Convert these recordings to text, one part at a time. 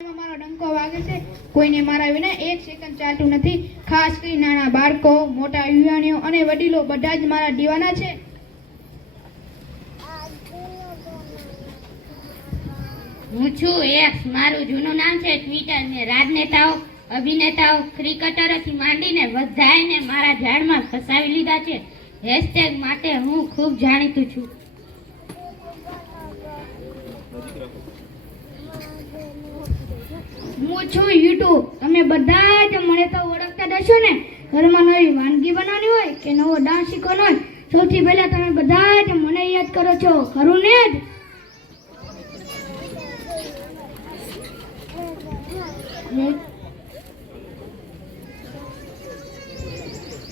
મારો ડંકો વાગે છે, કોઈને મારા વિના એક સેકન્ડ ચાલતું નથી. ખાસ કરી નાના બાળકો, મોટા યુવાનીઓ અને વડીલો બધા જ મારા દીવાના છે. હું છું એક્સ. મારું જૂનું નામ છે ટ્વિટર ને રાજનેતાઓ, અભિનેતાઓ, ક્રિકેટરોથી માંડીને બધાને મારા ઝાડમાં ફસાવી લીધા છે. હેશટેગ માટે હું ખૂબ જાણીતું છું. હું છું યુટ્યુબ. તમે બધા જ મને તો ઓળખતા જ હશો ને. ઘરમાં નવી વાનગી બનાવવાની હોય કે નવો ડાન્સ શીખવાનો હોય, સૌથી પહેલા તમે બધા જ મને યાદ કરો છો, ખરું ને જ?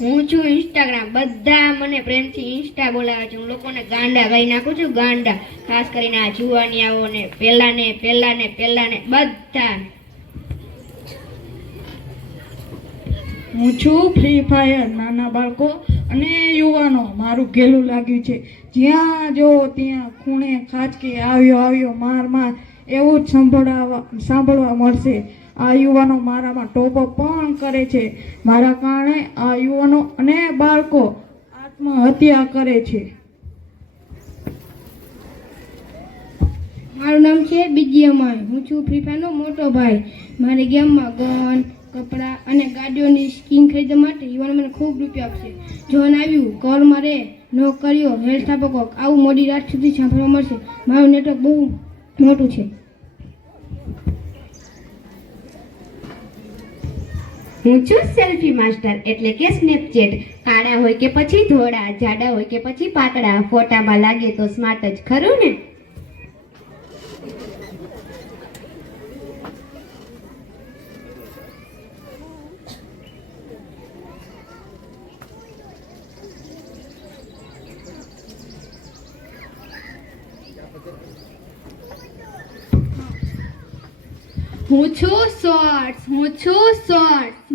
હું છું ઇન્સ્ટાગ્રામ. બધા મને પ્રેમથી ઇન્સ્ટા બોલાવે છે. હું લોકોને ગાંડા કહી નાખું છું, ગાંડા. ખાસ કરીને આ જુવાનિયાઓને, પહેલાને બધા. હું છું ફ્રી ફાયર. નાના બાળકો અને યુવાનો મારું ઘેલું લાગ્યું છે. જ્યાં જો ત્યાં ખૂણે ખાચકે આવ્યો માર એવું જ સાંભળવા મળશે. આ યુવાનો મારામાં ટોપઅપ પણ કરે છે. મારા કારણે આ યુવાનો અને બાળકો આત્મહત્યા કરે છે. મારું નામ છે બીજી અમાય. હું છું ફ્રી ફાયરનો મોટો ભાઈ. મારી ગેમમાં ગન, કપડાં અને ગાડીઓની સ્કીન ખરીદવા માટે યુવાનો મને ખૂબ રૂપિયા આપશે. જોન આવ્યું, કર મારે ન કર્યો, હેલ્થ સ્થાપકો, આવું મોડી રાત સુધી સાંભળવા મળશે. મારું નેટવર્ક બહુ મોટું છે. હું છું સેલ્ફી માસ્ટર એટલે કે સ્નેપચેટ. કાળા હોય કે પછી ધોળા, જાડા હોય કે પછી પાતળા, ફોટામાં લાગે તો સ્માર્ટ જ, ખરું ને? હું છું શોર્ટ્સ.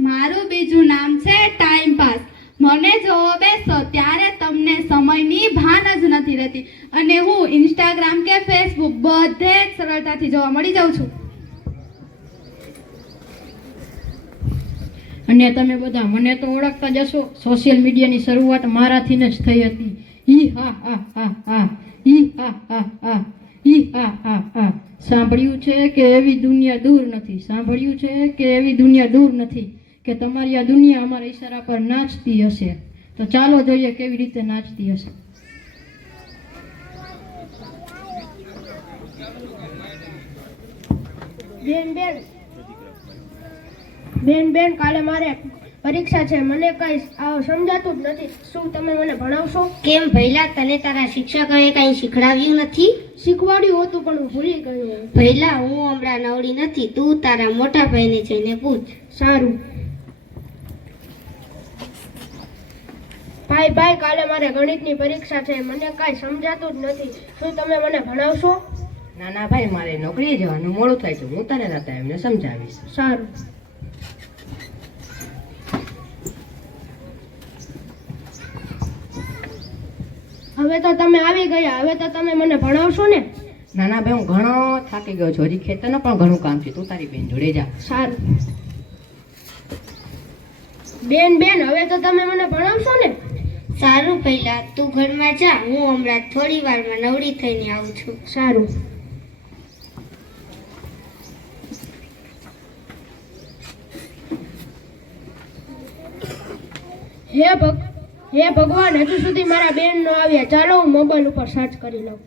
મારું બીજું નામ છે ટાઈમ પાસ. મને જોવો બેસો ત્યારે તમને સમયની ભાન જ નથી રહેતી, અને હું ઇન્સ્ટાગ્રામ કે ફેસબુક બધે જ સરળતાથી જોવા મળી જાઉં છું. અને તમે બધા મને તો ઓળખતા જ હશો. સોશિયલ મીડિયાની શરૂઆત મારાથી જ થઈ હતી. સાંભળ્યું છે કે એવી દુનિયા દૂર નથી કે તમારી આ દુનિયા અમારા ઈશારા પર નાચતી હશે. તો ચાલો જોઈએ કેવી રીતે નાચતી હશે. બેન કાલે મારે પરીક્ષા છે. મને કઈ સમજાતું જ નથી. શું તમે મને ભણાવશો? કેમ ભઈલા, તને તારા શિક્ષકોએ કઈ શીખડાવ્યું નથી? શીખવાડ્યું હતું પણ હું ભૂલી ગયો. ભઈલા, હું હમણાં નવડી નથી. તું તારા મોટા ભાઈને જઈને પૂછ. સારું. ભાઈ કાલે મારે ગણિતની પરીક્ષા છે. મને કઈ સમજાતું જ નથી. શું તમે મને ભણાવશો? નાના ભાઈ, મારે નોકરીએ જવાનું મોડું થાય છે. હું તને રાતે એમને સમજાવીશ. સારું. હવે તો તમે આવી ગયા. હવે તો તમે મને ભણાવશો ને? નાના ભાઈ, હું ઘણો થાકી ગયો છું. હજી ખેતરનું પણ ઘણું કામ છે. તું તારી બેન જોડે જા. સારું. બેન હવે તો તમે મને ભણાવશો ને? સારું ભઈલા, તું ઘરમાં જા. હું હમણાં થોડી વારમાં નવડી થઈને આવું છું. સારું. હે ભગવાન, હજુ સુધી મારા બેન નો આવ્યા. ચાલો હું મોબાઈલ ઉપર સર્ચ કરી લઉં.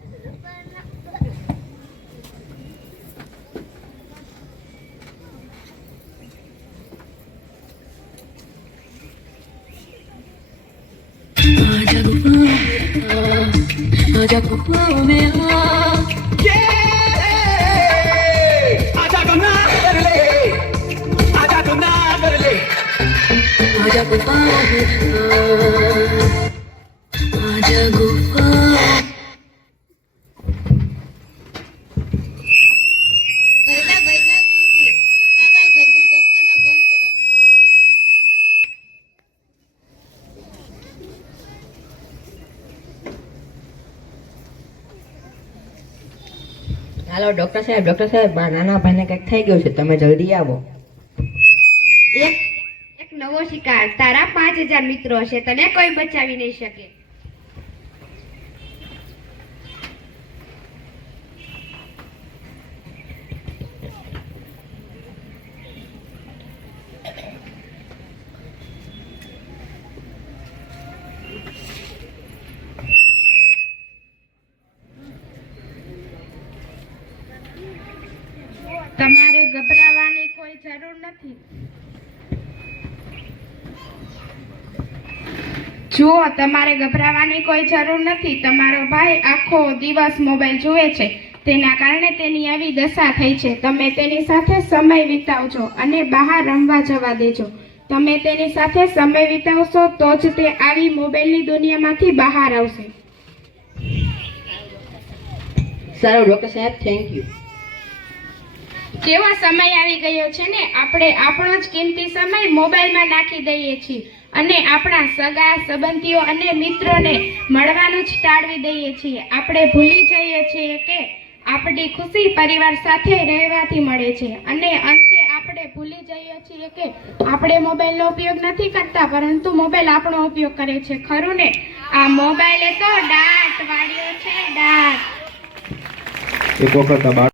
હાલો ડૉક્ટર સાહેબ મારા નાના ભાઈને કંઈક થઈ ગયું છે, તમે જલ્દી આવો. એક નવો શિકાર. તારા 5000 મિત્રો હશે, તને કોઈ બચાવી નહીં શકે. તમારે ગભરાવાની કોઈ જરૂર નથી. જુઓ, તમારે ગભરાવાની કોઈ જરૂર નથી. તમારો ભાઈ આખો દિવસ મોબાઈલ જુએ છે, તેના કારણે તેની આવી દશા થઈ છે. તમે તેની સાથે સમય વિતાવજો અને બહાર રમવા જવા દેજો. તમે તેની સાથે સમય વિતાવશો તો જ તે આવી મોબાઈલની દુનિયામાંથી બહાર આવશે. સારું ડૉક્ટર સાહેબ, થેન્ક યુ. કેવો સમય આવી ગયો છે ને, આપણે આપણો જ કિંમતી સમય મોબાઈલમાં નાખી દઈએ છીએ અને આપણા સગા સંબંધીઓ અને મિત્રોને મળવાનું જ ટાળવી દઈએ છીએ. આપણે ભૂલી જઈએ છીએ કે આપણી ખુશી પરિવાર સાથે રહેવાથી મળે છે અને અંતે આપણે ભૂલી જઈએ છીએ કે આપણે મોબાઈલનો ઉપયોગ નથી કરતા, પરંતુ મોબાઈલ આપણો ઉપયોગ કરે છે. ખરું ને? આ મોબાઈલે તો દાંત વાળ્યો છે, દાંત. એક વખત આ